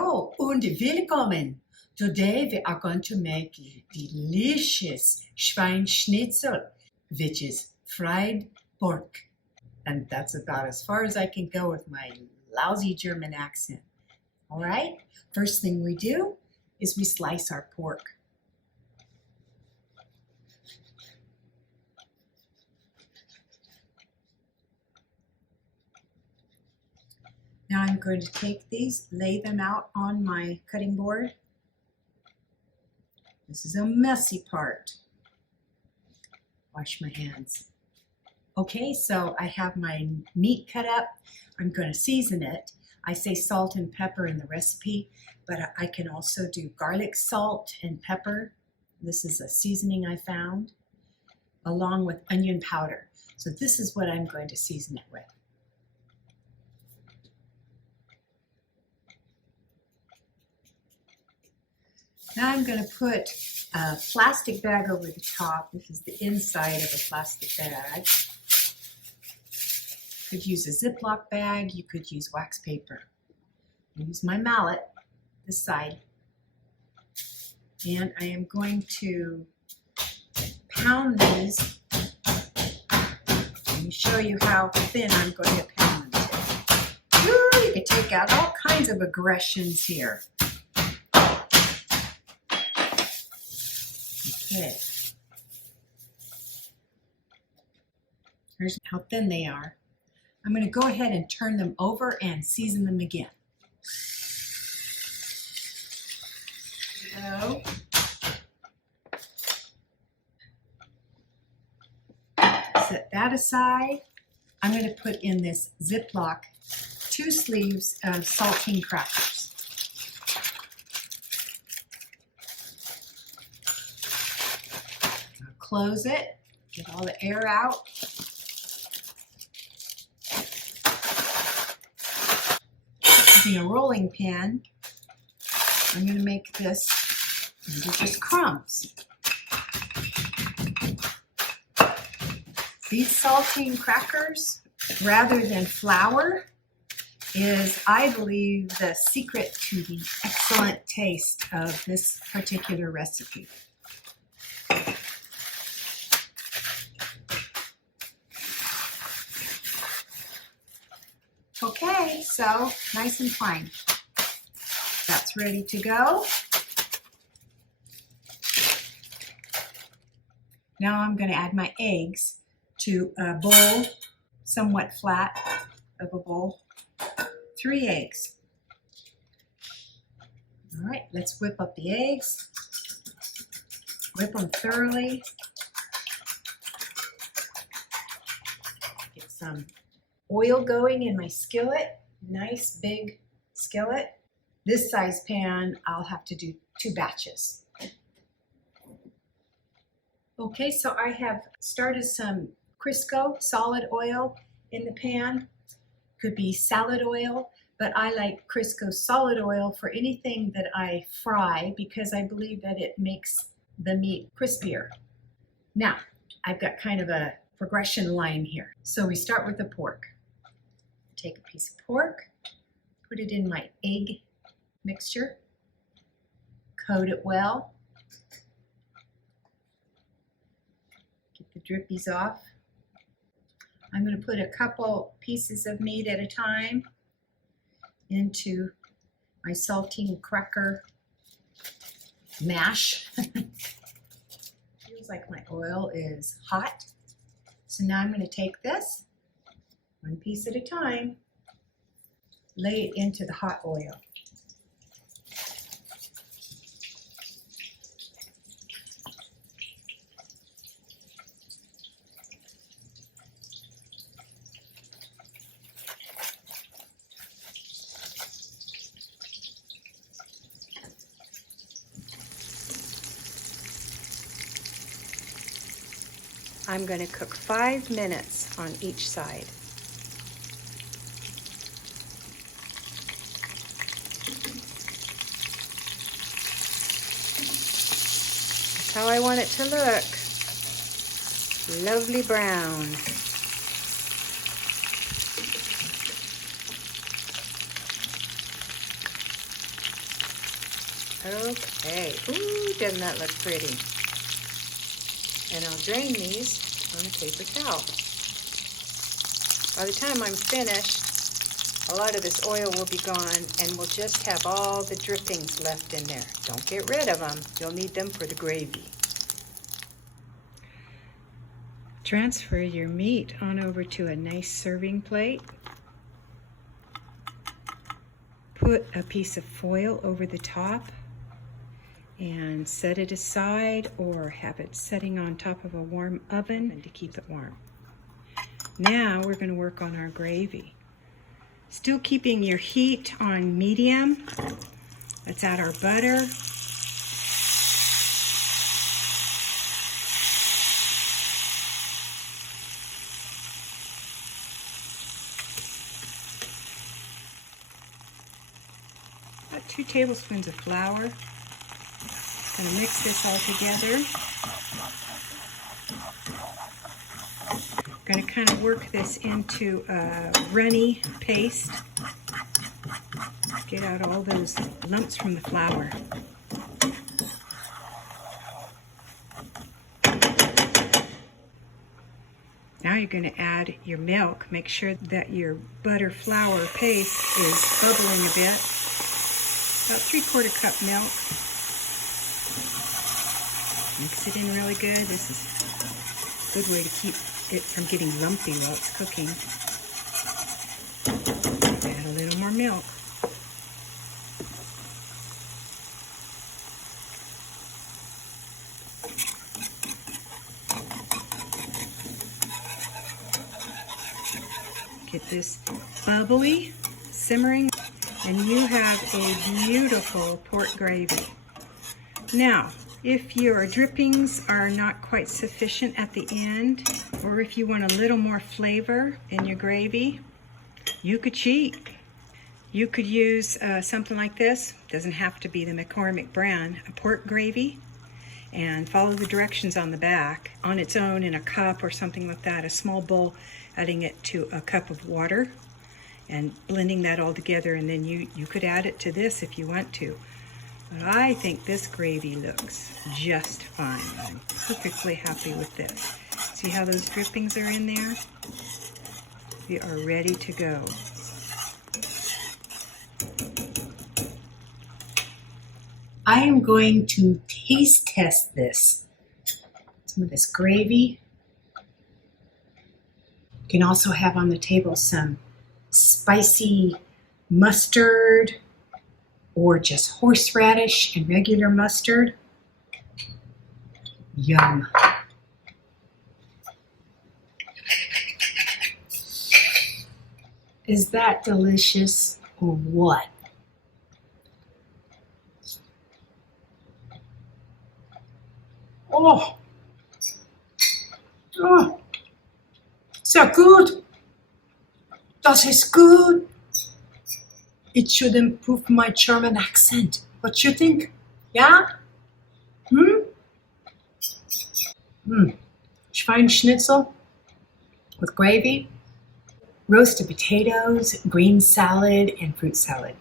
Hallo und willkommen. Today we are going to make delicious Schwein Schnitzel, which is fried pork. And that's about as far as I can go with my lousy German accent. All right, first thing we do is we slice our pork. Now I'm going to take these, lay them out on my cutting board. This is a messy part. Wash my hands. Okay, so I have my meat cut up. I'm going to season it. I say salt and pepper in the recipe, but I can also do garlic salt and pepper. This is a seasoning I found, along with onion powder. So this is what I'm going to season it with. Now I'm going to put a plastic bag over the top. This is the inside of a plastic bag. You could use a Ziploc bag. You could use wax paper. I use my mallet, this side. And I am going to pound these. Let me show you how thin I'm going to pound them. Woo, you can take out all kinds of aggressions here. Okay. Here's how thin they are. I'm going to go ahead and turn them over and season them again. So, set that aside. I'm going to put in this Ziploc 2 sleeves of saltine crackers. Close it, get all the air out. Using a rolling pin, I'm going to make this into just crumbs. These saltine crackers, rather than flour, is, I believe, the secret to the excellent taste of this particular recipe. Okay, so nice and fine. That's ready to go. Now I'm going to add my eggs to a bowl, somewhat flat of a bowl. 3 eggs. All right, let's whip up the eggs. Whip them thoroughly. Get some oil going in my skillet, nice big skillet. This size pan, I'll have to do 2 batches. Okay, so I have started some Crisco solid oil in the pan. Could be salad oil, but I like Crisco solid oil for anything that I fry because I believe that it makes the meat crispier. Now, I've got kind of a progression line here. So we start with the pork. Take a piece of pork, put it in my egg mixture, coat it well, get the drippies off. I'm going to put a couple pieces of meat at a time into my saltine cracker mash. Feels like my oil is hot. So now I'm going to take this, 1 piece at a time, lay it into the hot oil. I'm going to cook 5 minutes on each side. That's how I want it to look. Lovely brown. Okay. Ooh, doesn't that look pretty? And I'll drain these on a paper towel. By the time I'm finished, a lot of this oil will be gone and we'll just have all the drippings left in there. Don't get rid of them. You'll need them for the gravy. Transfer your meat on over to a nice serving plate. Put a piece of foil over the top and set it aside, or have it setting on top of a warm oven to keep it warm. Now we're going to work on our gravy. Still keeping your heat on medium. Let's add our butter. About 2 tablespoons of flour. Going to mix this all together. Going to kind of work this into a runny paste. Get out all those lumps from the flour. Now you're going to add your milk. Make sure that your butter flour paste is bubbling a bit. About 3/4 cup milk. Mix it in really good. This is a good way to keep it from getting lumpy while it's cooking. Add a little more milk. Get this bubbly, simmering, and you have a beautiful pork gravy. Now, if your drippings are not quite sufficient at the end, or if you want a little more flavor in your gravy, you could cheat. You could use something like this. Doesn't have to be the McCormick brand, a pork gravy, and follow the directions on the back on its own in a cup or something like that, a small bowl, adding it to a cup of water and blending that all together, and then you could add it to this if you want to. But I think this gravy looks just fine. I'm perfectly happy with this. See how those drippings are in there? We are ready to go. I am going to taste test this. Some of this gravy. You can also have on the table some spicy mustard, or just horseradish and regular mustard. Yum. Is that delicious or what? Oh, so good. Das ist good. It should improve my German accent. What you think? Yeah? Schwein Schnitzel with gravy, roasted potatoes, green salad, and fruit salad.